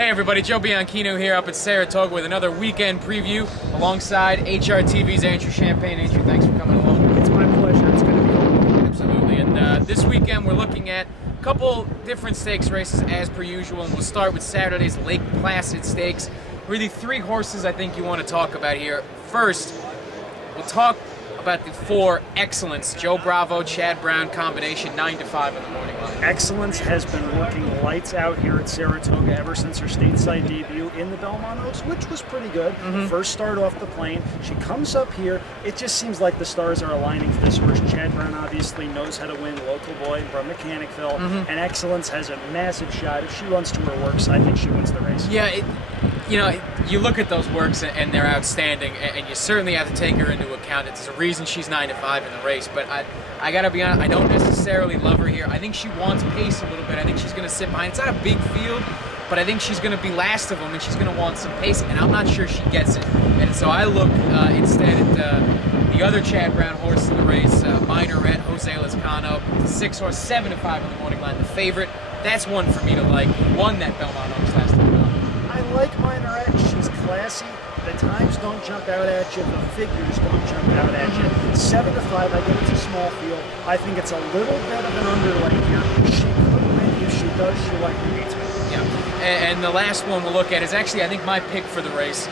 Hey everybody, Joe Bianchino here up at Saratoga with another weekend preview alongside HRTV's Andrew Champagne. Andrew, thanks for coming along. It's my pleasure. It's going to be fun. Absolutely. And this weekend we're looking at a couple different stakes races as per usual, and we'll start with Saturday's Lake Placid Stakes. Really three horses I think you want to talk about here. First, we'll talk about the four Excellence, Joe Bravo, Chad Brown combination, 9 to 5 in the morning line. Excellence has been working lights out here at Saratoga ever since her stateside debut in the Belmont Oaks, which was pretty good. First start off the plane. She comes up here. It just seems like the stars are aligning for this horse. Chad Brown obviously knows how to win, local boy from Mechanicville, and Excellence has a massive shot. If she runs to her works, I think she wins the race. Yeah, you know, you look at those works and they're outstanding, and you certainly have to take her into account. There's a reason she's 9 to 5 in the race, but I gotta be honest, I don't necessarily love her here. I think she wants pace a little bit. I think she's gonna sit behind. It's not a big field, but I think she's gonna be last of them, and she's gonna want some pace, and I'm not sure she gets it. And so I look instead at the other Chad Brown horse in the race, Minorette, Jose Lezcano, 6 horse, 7 to 5 in the morning line. The favorite, that's one for me to like. Won that Belmont Oaks last time around. I like Minorette. She's classy. The times don't jump out at you. The figures don't jump out at you. 7 to 5, I get it's a small field. I think it's a little bit of an underlay here. She could win. If she does, she likely beats me. Yeah, and the last one we'll look at is actually, I think, my pick for the race.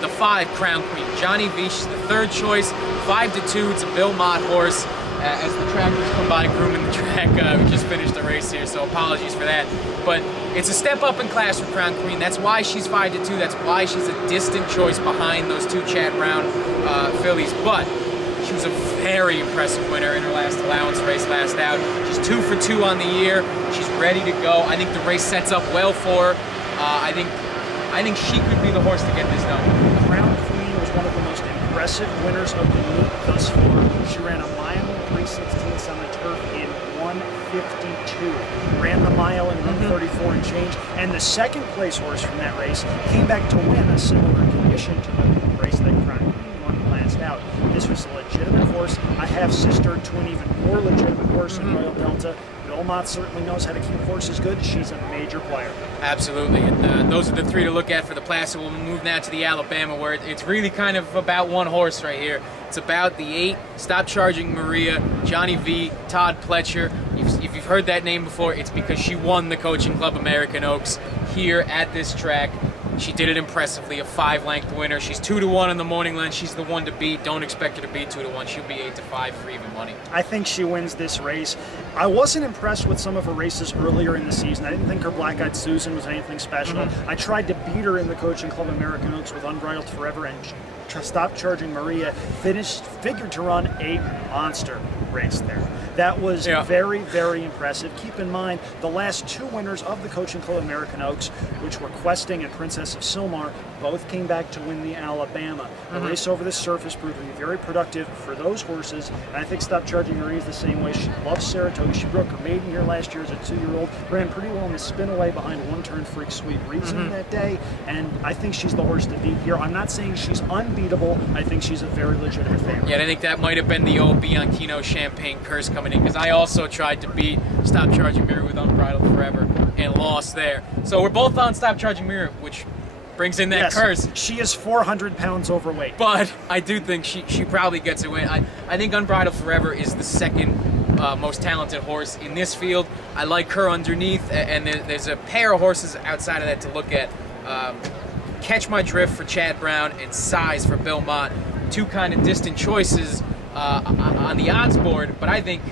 The 5, Crown Queen. Johnny V, she's the third choice. 5 to 2, it's a Bill Mott horse. As the tractors come by grooming the track, we just finished the race here, so apologies for that. But it's a step up in class for Crown Queen. That's why she's 5 to 2. That's why she's a distant choice behind those two Chad Brown fillies. But she was a very impressive winner in her last allowance race last out. She's 2 for 2 on the year. She's ready to go. I think the race sets up well for her. I think she could be the horse to get this done. Crown Queen was one of the most impressive winners of the meet thus far. She ran a mile and 3/16 on the turf in 1:52. Ran the mile in 1:34 and change. And the second place horse from that race came back to win a similar condition to the race that Crown Queen won last out. This was a legitimate horse. I have sistered to an even more legitimate horse in Royal Delta. Bill Mott certainly knows how to keep horses good. She's a major player. Absolutely, and those are the three to look at for the Placid. We'll move now to the Alabama, where it's really kind of about one horse right here. It's about the 8, Stop Charging Maria, Johnny V, Todd Pletcher. If you've heard that name before, it's because she won the Coaching Club American Oaks here at this track. She did it impressively, a 5-length winner. She's 2 to 1 in the morning line. She's the one to beat. Don't expect her to be 2 to 1. She'll be 8 to 5 for even money. I think she wins this race. I wasn't impressed with some of her races earlier in the season. I didn't think her Black Eyed Susan was anything special. I tried to beat her in the Coaching Club American Oaks with Unbridled Forever, and Stop Charging Maria figured to run a monster race there. That was very, very impressive. Keep in mind, the last 2 winners of the Coaching Club American Oaks, which were Questing and Princess of Silmar, both came back to win the Alabama. The race over the surface proved to be very productive for those horses, and I think Stop Charging Maria is the same way. She loves Saratoga. She broke her maiden here last year as a 2-year-old, ran pretty well in the spin away behind One Turn Freak Sweet Reason that day, and I think she's the horse to beat here. I'm not saying she's unbeatable. I think she's a very legitimate favorite. Yeah, I think that might have been the old Bianchino Champagne curse coming in, because I also tried to beat Stop Charging Mirror with Unbridled Forever and lost there. So we're both on Stop Charging Mirror, which brings in that curse. She is 400 pounds overweight. But I do think she probably gets a win. I think Unbridled Forever is the second most talented horse in this field. I like her underneath, and there's a pair of horses outside of that to look at. Catch My Drift for Chad Brown and Size for Bill Mott. 2 kind of distant choices on the odds board, but I think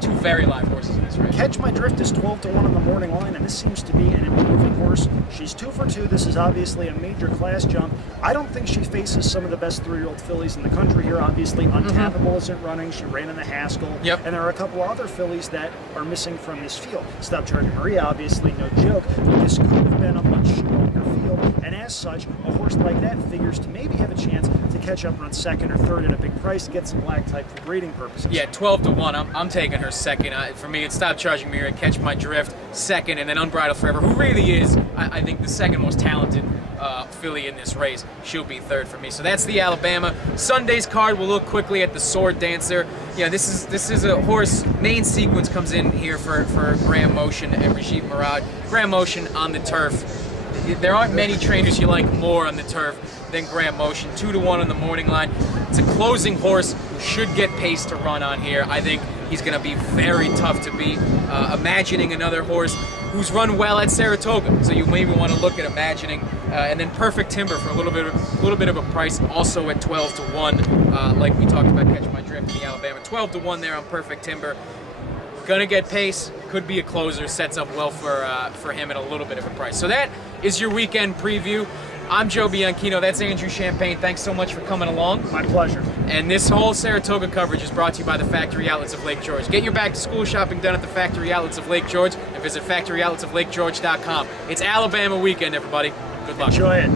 2 very live horses in this race. Catch My Drift is 12 to 1 on the morning line, and this seems to be an improving horse. She's 2 for 2. This is obviously a major class jump. I don't think she faces some of the best 3-year-old fillies in the country here. Obviously, Untappable isn't running. She ran in the Haskell. And there are a couple other fillies that are missing from this field. Stop Charging Maria, obviously, no joke, but this could have been a much stronger field. And as such, a horse like that figures to maybe have a chance to catch up, run 2nd or 3rd at a big price, get some black type for breeding purposes. Yeah, 12 to 1. I'm taking her 2nd. For me, it's Stop Charging Mirror, Catch My Drift 2nd, and then Unbridled Forever, who really is, I think, the 2nd most talented filly in this race. She'll be 3rd for me. So that's the Alabama. Sunday's card, we'll look quickly at the Sword Dancer. Yeah, this is a horse. Main sequence comes in here for Graham Motion and Rashid Murad. Graham Motion on the turf. there aren't many trainers you like more on the turf than Graham Motion. 2-1 on the morning line. It's a closing horse who should get pace to run on here. I think he's going to be very tough to beat. Imagining another horse who's run well at Saratoga, so you maybe want to look at Imagining, and then Perfect Timber for a little bit of a price, also at 12-1. Like we talked about, Catch My Drift in the Alabama, 12-1 there on Perfect Timber. Gonna get pace, could be a closer, sets up well for him at a little bit of a price. So that is your weekend preview. I'm Joe Bianchino, that's Andrew Champagne. Thanks so much for coming along. My pleasure. And this whole Saratoga coverage is brought to you by the Factory Outlets of Lake George. Get your back-to-school shopping done at the Factory Outlets of Lake George and visit factoryoutletoflakegeorge.com. It's Alabama weekend, everybody. Good luck. Enjoy it.